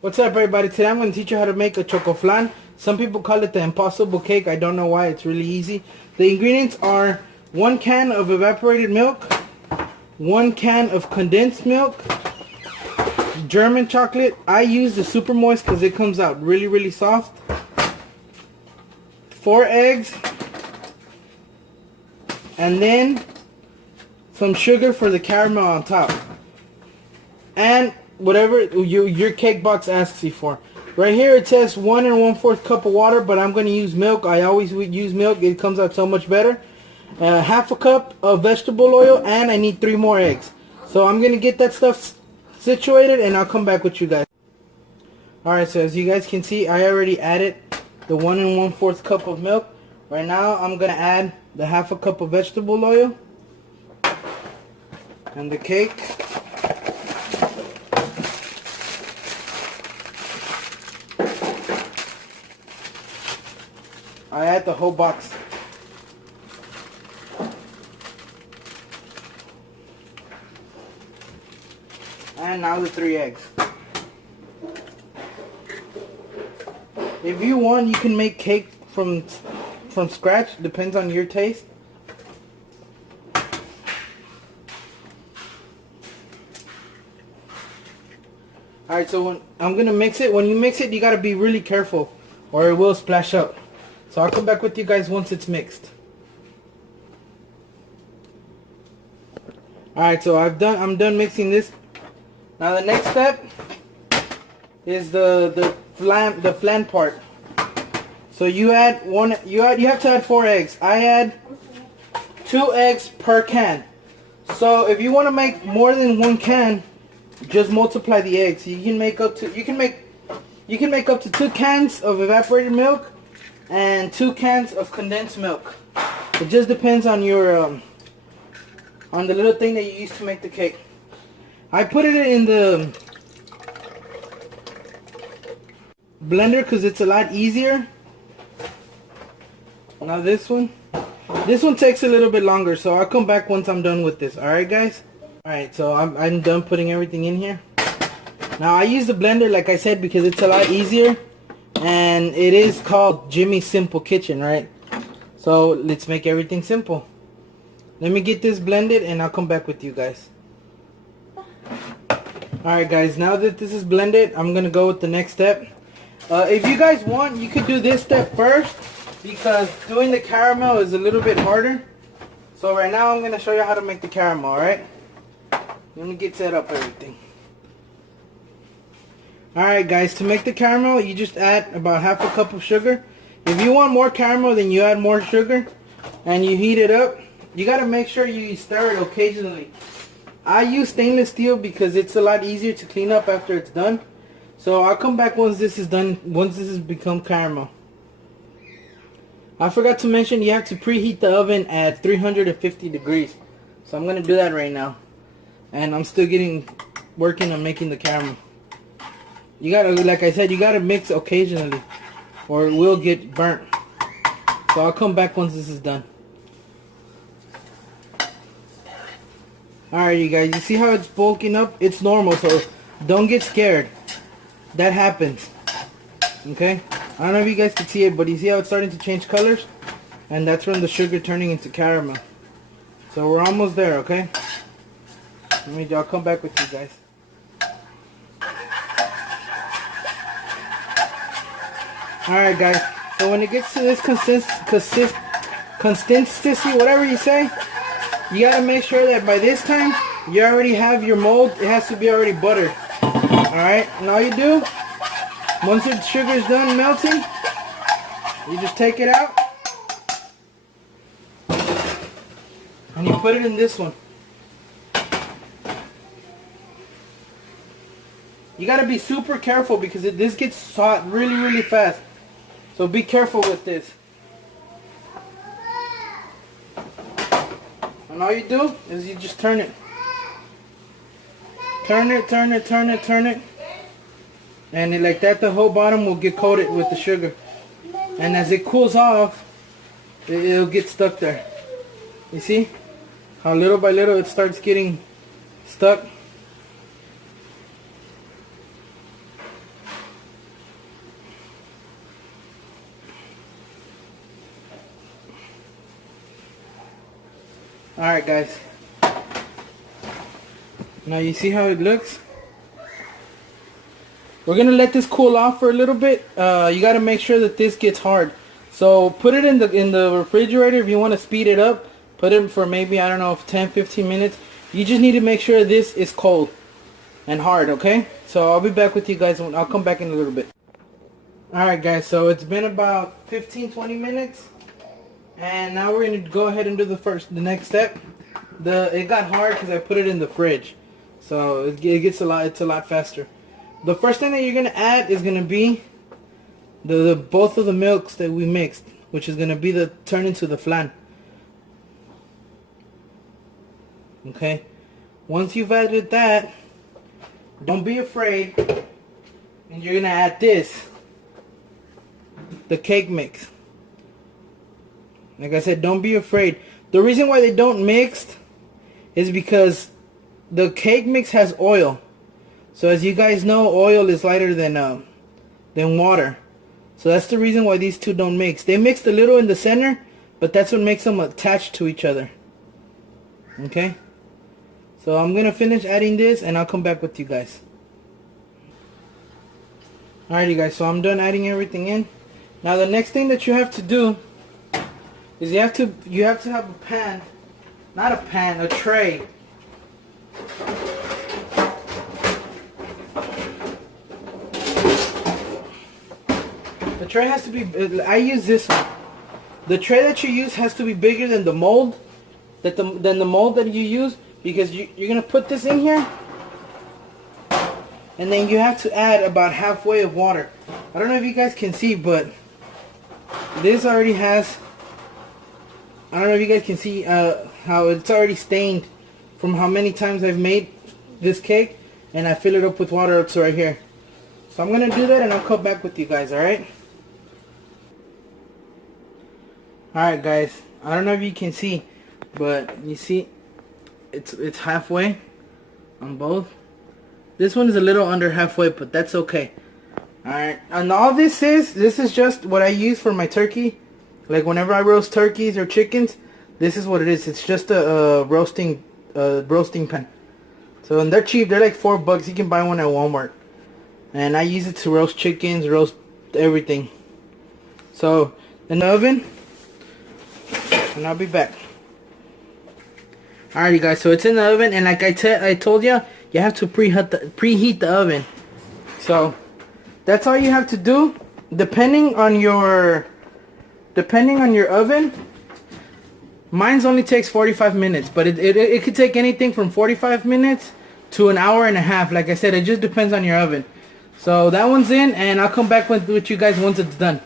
What's up, everybody? Today I'm going to teach you how to make a Chocó Flan. Some people call it the impossible cake. I don't know why. It's really easy. The ingredients are 1 can of evaporated milk, 1 can of condensed milk, German chocolate. I use the super moist because it comes out really soft. 4 eggs, and then some sugar for the caramel on top, and whatever your cake box asks you for. Right here it says 1 1/4 cup of water, but I'm going to use milk. I always would use milk. It comes out so much better. Half a cup of vegetable oil, and I need 3 more eggs. So I'm going to get that stuff situated, and I'll come back with you guys. Alright, so as you guys can see, I already added the 1 1/4 cup of milk. Right now I'm going to add the half a cup of vegetable oil and the cake. I add the whole box. And now the 3 eggs. If you want, you can make cake from scratch. Depends on your taste. Alright, so when I'm gonna mix it, when you mix it, you gotta be really careful or it will splash out. So I'll come back with you guys once it's mixed. Alright, so I'm done mixing this. Now the next step is the flan part. So you have to add 4 eggs. I add 2 eggs per can. So if you want to make more than 1 can, just multiply the eggs. You can make up to 2 cans of evaporated milk and 2 cans of condensed milk. It just depends on your on the little thing that you use to make the cake. I put it in the blender because it's a lot easier. Now this one takes a little bit longer, so I'll come back once I'm done with this. Alright guys? Alright, so I'm done putting everything in here. Now I use the blender, like I said, because it's a lot easier. And it is called Jimmy's Simple Kitchen, right? So let's make everything simple. Let me get this blended and I'll come back with you guys. Alright guys, now that this is blended, I'm going to go with the next step. If you guys want, you could do this step first, because doing the caramel is a little bit harder. So right now I'm going to show you how to make the caramel, alright? Let me get set up everything. Alright guys, to make the caramel, you just add about half a cup of sugar. If you want more caramel, then you add more sugar. And you heat it up. You got to make sure you stir it occasionally. I use stainless steel because it's a lot easier to clean up after it's done. So I'll come back once this is done, once this has become caramel. I forgot to mention you have to preheat the oven at 350 degrees. So I'm going to do that right now. And I'm still working on making the caramel. You gotta, like I said, you gotta mix occasionally or it will get burnt. So I'll come back once this is done. Alright you guys, you see how it's bulking up? It's normal, so don't get scared. That happens. Okay? I don't know if you guys can see it, but you see how it's starting to change colors? And that's from the sugar turning into caramel. So we're almost there, okay? I'll come back with you guys. Alright guys, so when it gets to this consistency, whatever you say, you gotta make sure that by this time you already have your mold. It has to be already buttered. Alright, and all you do, once the sugar is done melting, you just take it out and you put it in this one. You gotta be super careful because this gets hot really fast. So be careful with this. And all you do is you just turn it. Turn it. And like that, the whole bottom will get coated with the sugar. And as it cools off, it'll get stuck there. You see how little by little it starts getting stuck? Alright guys, now you see how it looks. We're gonna let this cool off for a little bit. You gotta make sure that this gets hard. So put it in the refrigerator if you want to speed it up. Put it for maybe, I don't know, 10-15 minutes. You just need to make sure this is cold and hard, okay? So I'll be back with you guys. I'll come back in a little bit. Alright guys, so it's been about 15-20 minutes. And now we're going to go ahead and do the next step. It got hard because I put it in the fridge. So it's a lot faster. The first thing that you're going to add is going to be both of the milks that we mixed, which is going to be turn into the flan. Okay, once you've added that, don't be afraid, and you're gonna add the cake mix. Like I said, don't be afraid. The reason why they don't mix is because the cake mix has oil. So as you guys know, oil is lighter than water. So that's the reason why these two don't mix. They mixed a little in the center, but that's what makes them attached to each other. Okay. So I'm going to finish adding this and I'll come back with you guys. Alrighty guys, so I'm done adding everything in. Now the next thing that you have to do is you have to have a pan, not a pan, a tray. The tray has to be, I use this one. The tray that you use has to be bigger than the mold, than the mold that you use. Because you're going to put this in here, and then you have to add about halfway of water. I don't know if you guys can see, but this already has, I don't know if you guys can see how it's already stained from how many times I've made this cake, and I fill it up with water up to right here. So I'm going to do that and I'll come back with you guys, alright? Alright guys, I don't know if you can see, but you see, it's halfway on both. This one is a little under halfway, but that's okay. Alright, and all this is just what I use for my turkey. Like whenever I roast turkeys or chickens, this is what it is. It's just a roasting pan. So, and they're cheap. They're like $4. You can buy one at Walmart. And I use it to roast chickens, roast everything. So, in the oven, and I'll be back. Alrighty guys, so it's in the oven, and like I told you, you have to preheat the oven. So that's all you have to do. Depending on your oven, mine's only takes 45 minutes, but it could take anything from 45 minutes to an hour and a half. Like I said, it just depends on your oven. So that one's in, and I'll come back with you guys once it's done.